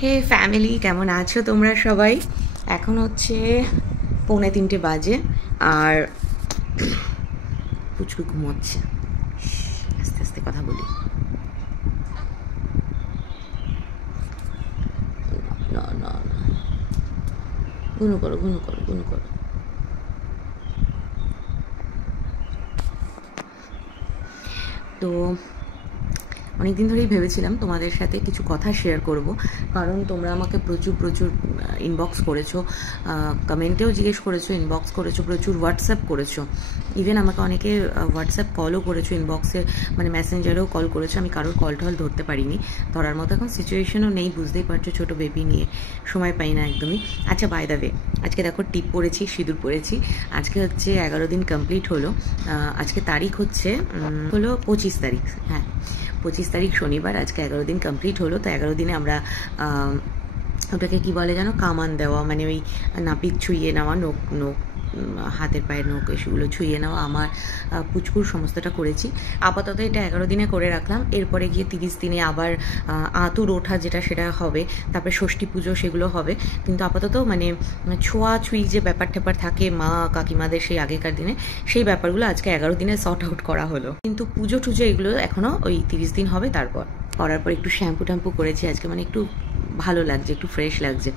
হে family, কেমন আছো তোমরা সবাই? এখন হচ্ছে 2:45 বাজে আর পুচকু ঘুমোচ্ছে। আস্তে আস্তে কথা বলি। না না না, ঘুনু করো ঘুনু করো ঘুনু করো। তো অনেকদিন ধরেই ভেবেছিলাম তোমাদের সাথে কিছু কথা শেয়ার করব, কারণ তোমরা আমাকে প্রচুর প্রচুর ইনবক্স করেছো, কমেন্টেও জিজ্ঞেস করেছো, ইনবক্স করেছো, প্রচুর হোয়াটসঅ্যাপ করেছো, ইভেন আমাকে অনেকে হোয়াটসঅ্যাপ কলও করেছো, ইনবক্সে মানে মেসেঞ্জারেও কল করেছো। আমি কারোর কল টল ধরতে পারিনি, ধরার মতো এখন সিচুয়েশনও নেই, বুঝতেই পারছো, ছোটো বেবি নিয়ে সময় পাই না একদমই। আচ্ছা, বাই দ্য ওয়ে, আজকে দেখো টিপ পরেছি, সিঁদুর পরেছি। আজকে হচ্ছে 11 দিন কমপ্লিট হলো। আজকে তারিখ হচ্ছে 25 তারিখ। হ্যাঁ, 25 তারিখ শনিবার। আজকে 11 দিন কমপ্লিট হলো। তো 11 দিনে আমরা ওটাকে কি বলে যেন, কামান দেওয়া, মানে ওই নাপিত ছুঁয়ে নেওয়া, নখ নখ হাতের পায়ের নখ এসেগুলো ছুঁয়ে নেওয়া, আমার পুচকুর সমস্তটা করেছি। আপাতত এটা 11 দিনে করে রাখলাম। এরপরে গিয়ে 30 দিনে আবার আঁতুর ওঠা যেটা, সেটা হবে। তারপরে ষষ্ঠী পুজো, সেগুলো হবে। কিন্তু আপাতত মানে ছোঁয়াছুঁই যে ব্যাপার ট্যাপার থাকে মা কাকিমাদের সেই আগেকার দিনে, সেই ব্যাপারগুলো আজকে 11 দিনে সর্ট আউট করা হলো। কিন্তু পুজো টুজো এগুলো এখনও ওই 30 দিন হবে। তারপর করার পর একটু শ্যাম্পু ট্যাম্পু করেছি আজকে, মানে একটু ভালো লাগছে, একটু ফ্রেশ লাগছে।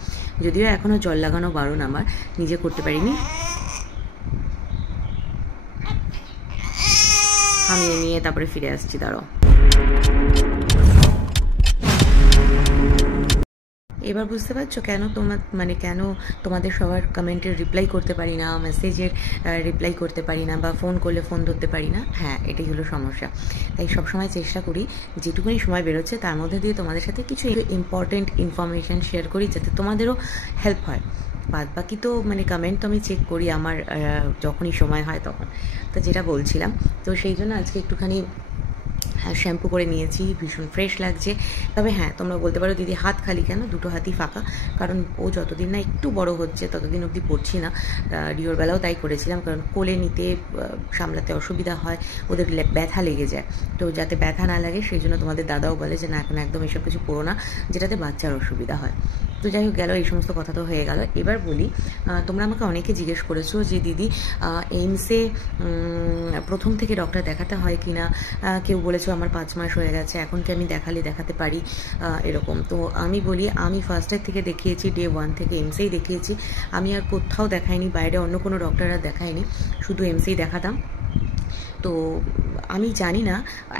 যদিও এখনও জল লাগানো বারণ, আমার নিজে করতে পারিনি। থামিয়ে নিয়ে তারপরে ফিরে আসছি, দাঁড়াও। এবার বুঝতে পারছো কেন কেন তোমাদের সবার কমেন্টের রিপ্লাই করতে পারি না, মেসেজের রিপ্লাই করতে পারি না, বা ফোন করলে ফোন ধরতে পারি না। হ্যাঁ, এটাই হলো সমস্যা। তাই সবসময় চেষ্টা করি যেটুকুনি সময় বেরোচ্ছে তার মধ্যে দিয়ে তোমাদের সাথে কিছু ইম্পর্টেন্ট ইনফরমেশান শেয়ার করি, যাতে তোমাদেরও হেল্প হয়। বাদ বাকি তো মানে কমেন্ট তো আমি চেক করি আমার যখনই সময় হয় তখন। তো যেটা বলছিলাম, তো সেই জন্য আজকে একটুখানি শ্যাম্পু করে নিয়েছি, ভীষণ ফ্রেশ লাগছে। তবে হ্যাঁ, তোমরা বলতে পারো দিদি হাত খালি কেন, দুটো হাতই ফাঁকা। কারণ ও যতদিন না একটু বড় হচ্ছে ততদিন অবধি পড়ছি না। ডিওর বেলাও তাই করেছিলাম, কারণ কোলে নিতে সামলাতে অসুবিধা হয়, ওদের ব্যথা লেগে যায়। তো যাতে ব্যথা না লাগে সেই জন্য তোমাদের দাদাও বলে যে না, এখন একদম এসব কিছু পড়ো না, যেটাতে বাচ্চার অসুবিধা হয়। তো যাই হোক, গেল এই সমস্ত কথা তো হয়ে গেল। এবার বলি, তোমরা আমাকে অনেকে জিজ্ঞেস করেছো যে দিদি এইমসে প্রথম থেকে ডক্টর দেখাতে হয় কি না। কেউ বলেছো আমার 5 মাস হয়ে গেছে, এখন কি আমি দেখাতে পারি, এরকম। তো আমি বলি, আমি ফার্স্টের থেকে দেখিয়েছি, ডে 1 থেকে এইমসেই দেখিয়েছি। আমি আর কোথাও দেখাইনি, বাইরে অন্য কোনো ডক্টর আর দেখাইনি, শুধু এইমসেই দেখাতাম। তো আমি জানি না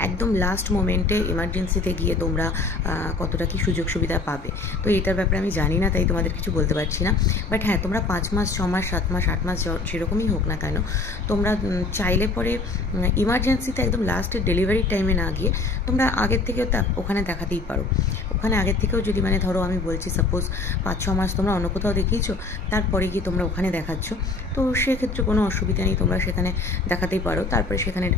একদম লাস্ট মোমেন্টে এমার্জেন্সিতে গিয়ে তোমরা কতটা কি সুযোগ সুবিধা পাবে। তো এটার ব্যাপারে আমি জানি না, তাই তোমাদের কিছু বলতে পারছি না। বাট হ্যাঁ, তোমরা 5 মাস, 6 মাস, 7 মাস, 8 মাস সেরকমই হোক না কেন, তোমরা চাইলে পরে ইমার্জেন্সিতে একদম লাস্টের ডেলিভারির টাইমে না গিয়ে তোমরা আগের থেকেও ওখানে দেখাতেই পারো। ওখানে আগের থেকেও যদি মানে ধরো আমি বলছি সাপোজ 5-6 মাস তোমরা অন্য কোথাও দেখিয়েছো, তারপরে গিয়ে তোমরা ওখানে দেখাচ্ছ, তো সেক্ষেত্রে কোনো অসুবিধা নেই, তোমরা সেখানে দেখাতেই পারো। তারপরে সেখানে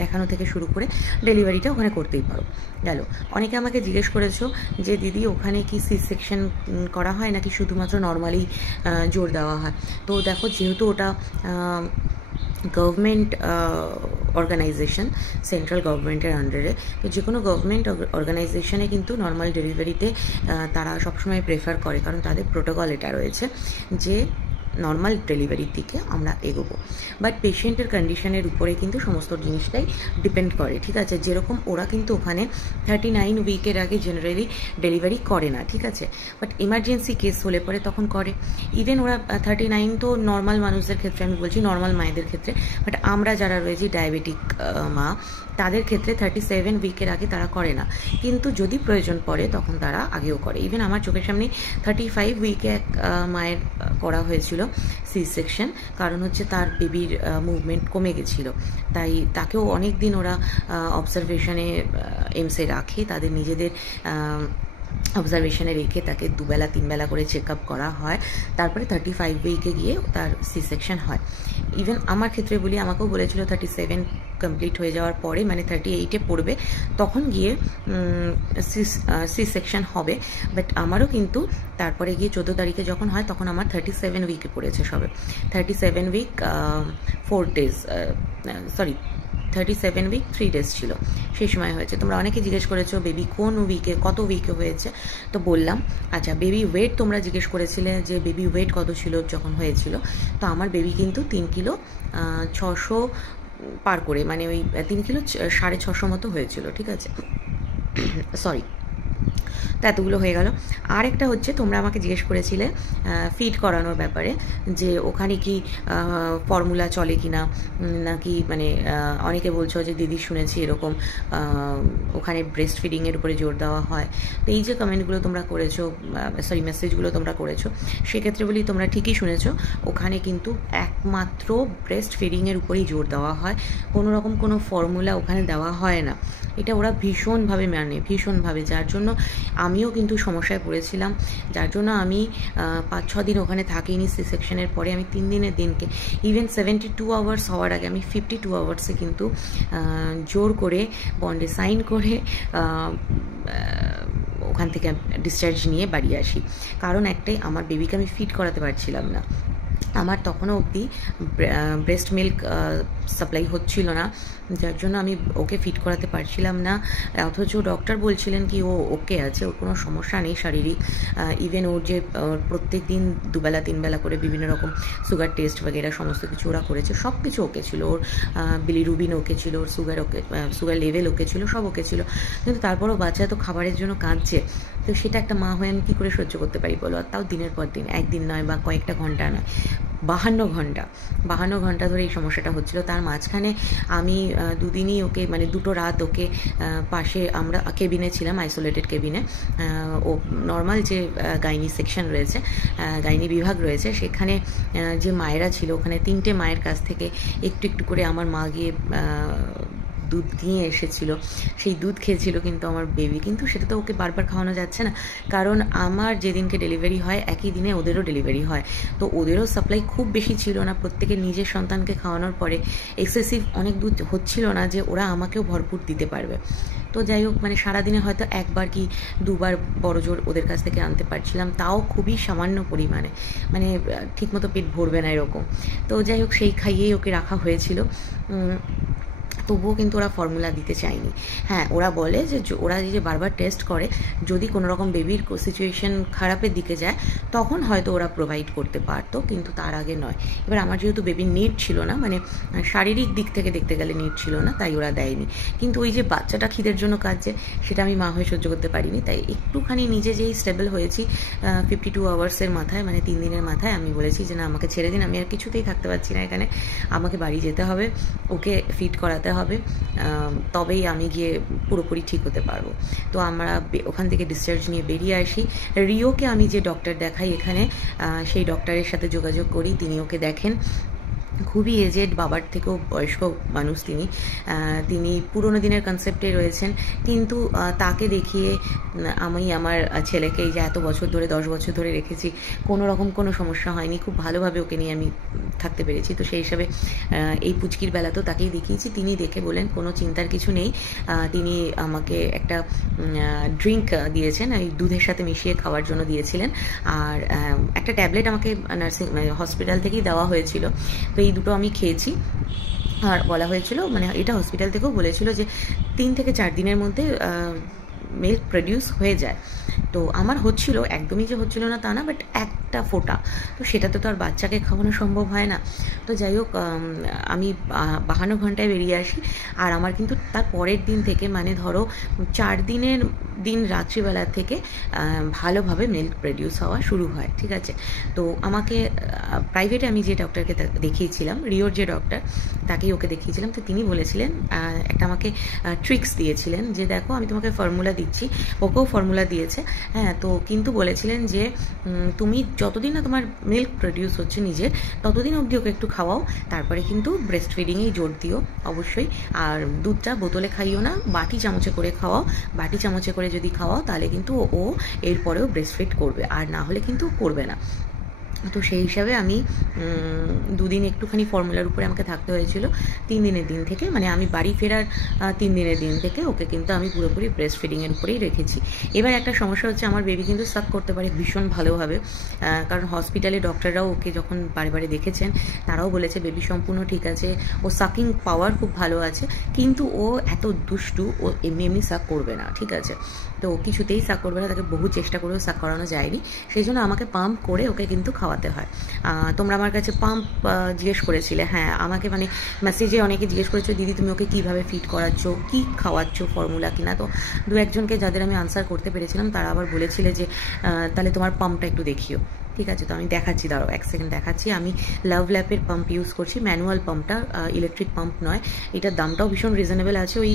দেখানো থেকে শুরু করে ডেলিভারিটা ওখানে করতেই পারো। গেল। অনেকে আমাকে জিজ্ঞেস করেছো যে দিদি ওখানে কি সি সেকশন করা হয় নাকি শুধুমাত্র নর্মালি জোর দেওয়া হয়। তো দেখো, যেহেতু ওটা গভর্নমেন্ট অর্গানাইজেশন, সেন্ট্রাল গভর্নমেন্টের আন্ডারে, তো যে কোনো গভর্নমেন্ট অর্গানাইজেশনে কিন্তু নর্মাল ডেলিভারিতে তারা সবসময় প্রেফার করে, কারণ তাদের প্রোটোকল এটা রয়েছে যে নর্মাল ডেলিভারির দিকে আমরা এগোবো। বাট পেশেন্টের কন্ডিশনের উপরে কিন্তু সমস্ত জিনিসটাই ডিপেন্ড করে, ঠিক আছে। যেরকম ওরা কিন্তু ওখানে 39 উইকের আগে জেনারেলি ডেলিভারি করে না, ঠিক আছে। বাট এমার্জেন্সি কেস হলে পরে তখন করে। ইভেন ওরা 39 তো নর্মাল মানুষদের ক্ষেত্রে আমি বলছি, নর্মাল মায়েদের ক্ষেত্রে। বাট আমরা যারা রয়েছি ডায়াবেটিক মা, তাদের ক্ষেত্রে 37 উইকের আগে তারা করে না, কিন্তু যদি প্রয়োজন পড়ে তখন তারা আগেও করে। ইভেন আমার চোখের সামনে 35 উইকে এক মায়ের করা হয়েছিল সি সেকশন, কারণ হচ্ছে তার বেবির মুভমেন্ট কমে গেছিলো, তাই তাকেও অনেক দিন ওরা অবজারভেশনে এমসে রাখে, তাদের নিজেদের অবজারভেশনে রেখে তাকে 2 বেলা 3 বেলা করে চেক আপ করা হয়। তারপরে 35 উইকে গিয়ে তার সি সেকশন হয়। ইভেন আমার ক্ষেত্রে বলি, আমাকেও বলেছিল 37 কমপ্লিট হয়ে যাওয়ার পরে, মানে 38-এ পড়বে, তখন গিয়ে সি সেকশন হবে। বাট আমারও কিন্তু তারপরে গিয়ে 14 তারিখে যখন হয় তখন আমার 37 উইকে পড়েছে সবে। 37 week 4 days, sorry 37 week 3 days ছিল, সেই সময় হয়েছে। তোমরা অনেকে জিজ্ঞেস করেছো বেবি কোন উইকে, কত উইকে হয়েছে, তো বললাম। আচ্ছা, বেবি ওয়েট তোমরা জিজ্ঞেস করেছিলে যে বেবি ওয়েট কত ছিল যখন হয়েছিল। তো আমার বেবি কিন্তু 3 কিলো 600 পার করে, মানে ওই 3 কিলো 650 মতো হয়েছিল, ঠিক আছে, সরি। তো এতগুলো হয়ে গেল। আর একটা হচ্ছে, তোমরা আমাকে জিজ্ঞেস করেছিলে ফিড করানোর ব্যাপারে, যে ওখানে কি ফর্মুলা চলে কি না, নাকি মানে অনেকে বলছো যে দিদি শুনেছি এরকম ওখানে ব্রেস্ট ফিডিংয়ের উপরে জোর দেওয়া হয়। তো এই যে কমেন্টগুলো তোমরা করেছো, সরি মেসেজগুলো তোমরা করেছো, সেক্ষেত্রে বলি তোমরা ঠিকই শুনেছো, ওখানে কিন্তু একমাত্র ব্রেস্ট ফিডিংয়ের উপরেই জোর দেওয়া হয়, কোনো রকম কোনো ফর্মুলা ওখানে দেওয়া হয় না। এটা ওরা ভীষণভাবে মানে, ভীষণভাবে, যার জন্য আমিও কিন্তু সমস্যায় পড়েছিলাম, যার জন্য আমি 5-6 দিন ওখানে থাকিনি। সি সেকশনের পরে আমি 3 দিনের দিনকে, ইভেন 72 আওয়ার্স হওয়ার আগে আমি 52 আওয়ার্সে কিন্তু জোর করে বন্ডে সাইন করে ওখান থেকে ডিসচার্জ নিয়ে বাড়ি আসি। কারণ একটাই, আমার বেবিকে আমি ফিড করাতে পারছিলাম না। আমার তখনও অবধি ব্রেস্ট মিল্ক সাপ্লাই হচ্ছিল না, যার জন্য আমি ওকে ফিট করাতে পারছিলাম না। অথচ ডক্টর বলছিলেন কি ও ওকে আছে, ওর কোনো সমস্যা নেই শারীরিক। ইভেন ওর যে প্রত্যেক দিন 2 বেলা 3 বেলা করে বিভিন্ন রকম সুগার টেস্ট বগেরা সমস্ত কিছু ওরা করেছে, সব কিছু ওকে ছিল। ওর বিলিরুবিন ওকে ছিল, ওর সুগার লেভেল ওকে ছিল, সব ওকে ছিল। কিন্তু তারপরও বাচ্চা তো খাবারের জন্য কাঁদছে, তো সেটা একটা মা হয়ে আমি কী করে সহ্য করতে পারি বলো? আর তাও দিনের পর দিন, একদিন নয় বা কয়েকটা ঘন্টা নয়, 52 ঘন্টা ধরে এই সমস্যাটা হচ্ছিল। তার মাঝখানে আমি 2 দিনই ওকে, মানে 2টো রাত ওকে পাশে, আমরা কেবিনে ছিলাম, আইসোলেটেড কেবিনে। ও নর্মাল যে গাইনি সেকশন রয়েছে, গাইনি বিভাগ রয়েছে, সেখানে যে মায়েরা ছিল, ওখানে 3টে মায়ের কাছ থেকে একটু একটু করে আমার মা গিয়ে দুধ নিয়ে এসেছিল, সেই দুধ খেয়েছিল কিন্তু আমার বেবি। কিন্তু সেটা তো ওকে বারবার খাওয়ানো যাচ্ছে না, কারণ আমার যেদিনকে ডেলিভারি হয় একই দিনে ওদেরও ডেলিভারি হয়, তো ওদেরও সাপ্লাই খুব বেশি ছিল না। প্রত্যেকের নিজের সন্তানকে খাওয়ানোর পরে এক্সেসিভ অনেক দুধ হচ্ছিল না যে ওরা আমাকেও ভরপুর দিতে পারবে। তো যাই হোক, মানে সারাদিনে হয়তো 1বার কি 2বার বড় জোর ওদের কাছ থেকে আনতে পারছিলাম, তাও খুবই সামান্য পরিমাণে, মানে ঠিকমতো পেট ভরবে না এরকম। তো যাই হোক, সেই খাইয়েই ওকে রাখা হয়েছিল। তবুও কিন্তু ওরা ফর্মুলা দিতে চায়নি। হ্যাঁ, ওরা বলে যে ওরা যে বারবার টেস্ট করে, যদি কোনো রকম বেবির সিচুয়েশন খারাপের দিকে যায় তখন হয়তো ওরা প্রোভাইড করতে পারতো, কিন্তু তার আগে নয়। এবার আমার যেহেতু বেবির নিড ছিল না, মানে শারীরিক দিক থেকে দেখতে গেলে নিড ছিল না, তাই ওরা দেয়নি। কিন্তু ওই যে বাচ্চাটা খিদের জন্য কাঁদছে, সেটা আমি মা হয়ে সহ্য করতে পারিনি। তাই একটুখানি নিজে যেই স্টেবল হয়েছি 52 আওয়ার্সের মাথায়, মানে 3 দিনের মাথায়, আমি বলেছি যে না, আমাকে ছেড়ে দিন, আমি আর কিছুতেই থাকতে পারছি না এখানে, আমাকে বাড়ি যেতে হবে, ওকে ফিড করাতে হবে, তবেই আমি গিয়ে পুরোপুরি ঠিক হতে পারবো। তো আমরা ওখান থেকে ডিসচার্জ নিয়ে বেরিয়ে আসি। রিওকে আমি যে ডক্টর দেখাই এখানে, সেই ডক্টরের সাথে যোগাযোগ করি, তিনি ওকে দেখেন। খুবই এজেড, বাবার থেকেও বয়স্ক মানুষ তিনি। তিনি পুরোনো দিনের কনসেপ্টে রয়েছেন, কিন্তু তাকে দেখিয়ে আমি আমার ছেলেকে এই যে এত বছর ধরে, 10 বছর ধরে রেখেছি, কোনো রকম কোনো সমস্যা হয়নি, খুব ভালোভাবে ওকে নিয়ে আমি থাকতে পেরেছি। তো সেই হিসাবে এই পুচকির বেলাতেও তাকেই দেখিয়েছি। তিনি দেখে বলেন কোনো চিন্তার কিছু নেই। তিনি আমাকে একটা ড্রিঙ্ক দিয়েছেন, এই দুধের সাথে মিশিয়ে খাওয়ার জন্য দিয়েছিলেন, আর একটা ট্যাবলেট আমাকে নার্সিং হসপিটাল থেকেই দেওয়া হয়েছিল। তো এই দুটো আমি খেয়েছি। আর বলা হয়েছিল, মানে এটা হসপিটাল থেকেও বলেছিল যে 3 থেকে 4 দিনের মধ্যে মিল্ক প্রডিউস হয়ে যায়। তো আমার হচ্ছিল, একদমই যে হচ্ছিল না তা না, বাট একটা ফোঁটা, তো সেটাতে তো আর বাচ্চাকে খাওয়ানো সম্ভব হয় না। তো যাই হোক, আমি 52 ঘন্টায় বেরিয়ে আসি। আর আমার কিন্তু তার পরের দিন থেকে, মানে ধরো 4 দিনের দিন রাত্রিবেলা থেকে ভালোভাবে মিল্ক প্রডিউস হওয়া শুরু হয়, ঠিক আছে। তো আমাকে প্রাইভেটে আমি যে ডক্টরকে দেখিয়েছিলাম, রিওর যে ডক্টর, তাকেই ওকে দেখিয়েছিলাম। তো তিনি বলেছিলেন, একটা আমাকে ট্রিক্স দিয়েছিলেন, যে দেখো আমি তোমাকে ফর্মুলা দিচ্ছি, ওকেও ফর্মুলা দিয়েছে, হ্যাঁ। তো কিন্তু বলেছিলেন যে তুমি যতদিন না তোমার মিল্ক প্রডিউস হচ্ছে নিজের, ততদিন অবধি ওকে একটু খাওয়াও, তারপরে কিন্তু ব্রেস্ট ফিডিংয়েই জোর দিও অবশ্যই। আর দুধটা বোতলে খাইও না, বাটি চামচে করে খাওয়াও। বাটি চামচে করে যদি খাওয়াও, তাহলে কিন্তু ও এরপরেও ব্রেস্ট ফিড করবে, আর না হলে কিন্তু করবে না। তো সেই হিসাবে আমি 2 দিন একটুখানি ফর্মুলার উপরে আমাকে থাকতে হয়েছিল। 3 দিনের দিন থেকে, মানে আমি বাড়ি ফেরার 3 দিনের দিন থেকে ওকে কিন্তু আমি পুরোপুরি ব্রেস্ট ফিডিংয়ের উপরেই রেখেছি। এবার একটা সমস্যা হচ্ছে, আমার বেবি কিন্তু সাক করতে পারে ভীষণ ভালোভাবে, কারণ হসপিটালে ডক্টররাও ওকে যখন বারে বারে দেখেছেন তারাও বলেছে বেবি সম্পূর্ণ ঠিক আছে, ও সাকিং পাওয়ার খুব ভালো আছে, কিন্তু ও এত দুষ্টু, ও এমনি এমনি সাক করবে না, ঠিক আছে। তো কিছুতেই সাক করবে না, তাকে বহু চেষ্টা করেও সাক করানো যায়নি, সেই জন্য আমাকে পাম্প করে ওকে কিন্তু খাওয়াতে হয়। তোমরা আমার কাছে পাম্প জিজ্ঞেস করেছিলে, হ্যাঁ আমাকে মানে মেসেজে অনেকে জিজ্ঞেস করেছো দিদি তুমি ওকে কীভাবে ফিড করাচ্ছ, কী খাওয়াচ্ছ, ফর্মুলা কিনা। তো 2-1জনকে যাদের আমি আনসার করতে পেরেছিলাম তারা আবার বলেছিলে যে তাহলে তোমার পাম্পটা একটু দেখিও। ঠিক আছে, তো আমি দেখাচ্ছি, দাঁড়াও 1 সেকেন্ড দেখাচ্ছি। আমি লাভ ল্যাপের পাম্প ইউজ করছি, ম্যানুয়াল পাম্পটা, ইলেকট্রিক পাম্প নয়। এটার দামটাও ভীষণ রিজনেবল আছে, ওই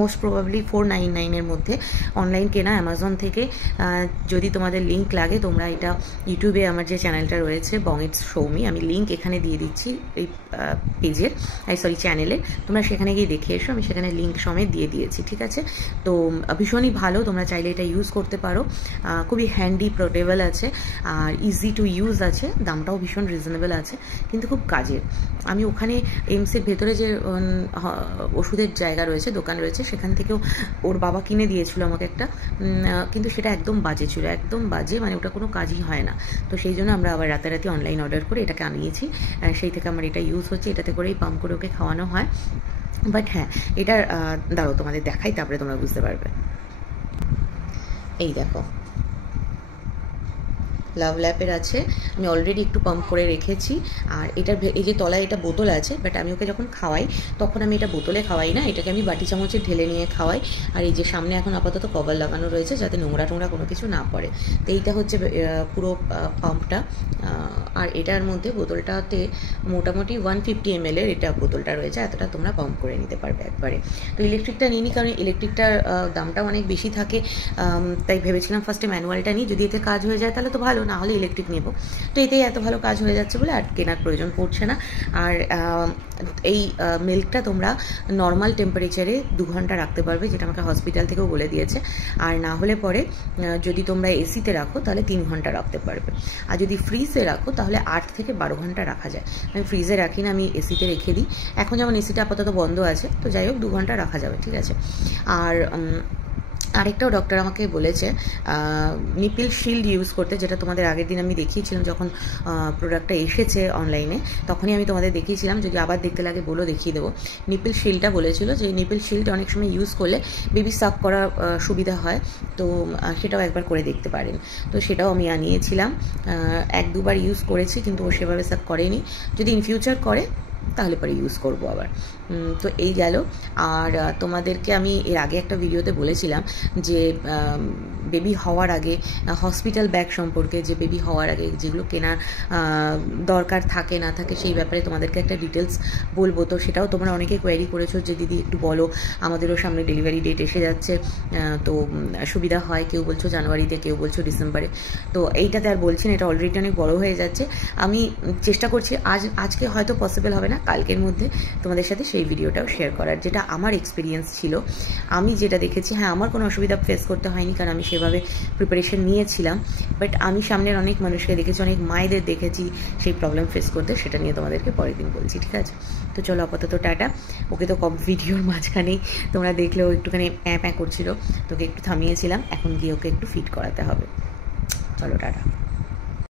মোস্ট প্রবাবলি 499-এর মধ্যে। অনলাইন কেনা অ্যামাজন থেকে। যদি তোমাদের লিঙ্ক লাগে তোমরা এটা ইউটিউবে আমার যে চ্যানেলটা রয়েছে বংইটস সৌমি, আমি লিঙ্ক এখানে দিয়ে দিচ্ছি এই পেজের, চ্যানেলের, তোমরা সেখানে গিয়ে দেখে এসো, আমি সেখানে লিঙ্ক সমেত দিয়ে দিয়েছি, ঠিক আছে। তো ভীষণই ভালো, তোমরা চাইলে এটা ইউজ করতে পারো, খুবই হ্যান্ডি, পোর্টেবল আছে, আর ইজি টু ইউজ আছে, দামটাও ভীষণ রিজনেবল আছে, কিন্তু খুব কাজের। আমি ওখানে এইমসের ভেতরে যে ওষুধের জায়গা রয়েছে, দোকান রয়েছে, সেখান থেকেও ওর বাবা কিনে দিয়েছিল আমাকে একটা, কিন্তু সেটা একদম বাজে ছিল, একদম বাজে, মানে ওটা কোনো কাজই হয় না। তো সেই জন্য আমরা আবার রাতারাতি অনলাইন অর্ডার করে এটাকে আনিয়েছি, সেই থেকে আমার এটা ইউজ হচ্ছে, এটাতে করেই পাম্প করে ওকে খাওয়ানো হয়। বাট হ্যাঁ, এটার দাঁড়াও তোমাদের দেখাই, তারপরে তোমরা বুঝতে পারবে। এই দেখো, লাভ ল্যাপের আছে, আমি অলরেডি একটু পাম্প করে রেখেছি। আর এটার এই যে তলায় এটা বোতল আছে, বাট আমি ওকে যখন খাওয়াই তখন আমি এটা বোতলে খাওয়াই না, এটাকে আমি বাটি চামচে ঢেলে নিয়ে খাওয়াই। আর এই যে সামনে এখন আপাতত কভার লাগানো রয়েছে যাতে নোংরা টোংরা কোনো কিছু না পড়ে। তো এইটা হচ্ছে পুরো পাম্পটা। আর এটার মধ্যে বোতলটাতে মোটামুটি 150 ml এটা বোতলটা রয়েছে, এতটা তোমরা পাম্প করে নিতে পারবে একবারে। তো ইলেকট্রিকটা নিইনি, কারণ ইলেকট্রিকটার দামটাও অনেক বেশি থাকে, তাই ভেবেছিলাম ফার্স্টে ম্যানুয়ালটা নিই, যদি এতে কাজ হয়ে যায় তাহলে তো ভালো, না হলে ইলেকট্রিক নেব। তো এতেই এত ভালো কাজ হয়ে যাচ্ছে বলে আর কেনার প্রয়োজন পড়ছে না। আর এই মিল্কটা তোমরা নর্মাল টেম্পারেচারে 2 ঘন্টা রাখতে পারবে, যেটা আমাকে হসপিটাল থেকেও বলে দিয়েছে। আর না হলে পরে যদি তোমরা এসিতে রাখো তাহলে 3 ঘন্টা রাখতে পারবে। আর যদি ফ্রিজে রাখো তাহলে 8 থেকে 12 ঘন্টা রাখা যায়। আমি ফ্রিজে রাখি না, আমি এসিতে রেখে দিই। এখন যেমন এসিটা আপাতত বন্ধ আছে, তো যাই হোক 2 ঘন্টা রাখা যাবে, ঠিক আছে। আর আরেকটাও ডক্টর আমাকে বলেছে নিপিল শিল্ড ইউজ করতে, যেটা তোমাদের আগের দিন আমি দেখিয়েছিলাম, যখন প্রোডাক্টটা এসেছে অনলাইনে তখনই আমি তোমাদের দেখিয়েছিলাম, যদি আবার দেখতে লাগে বলো, দেখিয়ে দেবো। নিপিল শিল্ডটা বলেছিল যে নিপিল শিল্ড অনেক সময় ইউজ করলে বেবি সাক করা সুবিধা হয়, তো সেটাও একবার করে দেখতে পারেন। তো সেটাও আমি আনিয়েছিলাম, 1-2 বার ইউজ করেছি, কিন্তু ও সেভাবে সাক করেনি। যদি ইন ফিউচার করে তাহলে পরে ইউজ করবো আবার। তো এই গেল। আর তোমাদেরকে আমি এর আগে একটা ভিডিওতে বলেছিলাম যে বেবি হওয়ার আগে হসপিটাল ব্যাগ সম্পর্কে, যে বেবি হওয়ার আগে যেগুলো কেনার দরকার থাকে না থাকে সেই ব্যাপারে তোমাদেরকে একটা ডিটেলস বলবো। তো সেটাও তোমরা অনেকে কোয়েরি করেছো যে দিদি একটু বলো, আমাদেরও সামনে ডেলিভারি ডেট এসে যাচ্ছে, তো সুবিধা হয়, কেউ বলছো জানুয়ারিতে, কেউ বলছো ডিসেম্বরে। তো এইটাতে আর বলছি না, এটা অলরেডি অনেক বড়ো হয়ে যাচ্ছে। আমি চেষ্টা করছি আজকে হয়তো পসিবল হবে না, কালকের মধ্যে তোমাদের সাথে সেই ভিডিওটাও শেয়ার করার, যেটা আমার এক্সপিরিয়েন্স ছিল, আমি যেটা দেখেছি। হ্যাঁ, আমার কোনো অসুবিধা ফেস করতে হয়নি, কারণ আমি সেভাবে প্রিপারেশন নিয়েছিলাম, বাট আমি সামনের অনেক মানুষকে দেখেছি, অনেক মায়েদের দেখেছি সেই প্রবলেম ফেস করতে, সেটা নিয়ে তোমাদেরকে পরের দিন বলছি, ঠিক আছে। তো চলো আপাতত টাটা। ওকে তো কম ভিডিওর মাঝখানেই তোমরা দেখলেও একটুখানি প্যাঁ প্যাঁ করছিল, তোকে একটু থামিয়েছিলাম, এখন গিয়ে ওকে একটু ফিট করাতে হবে। চলো টাটা।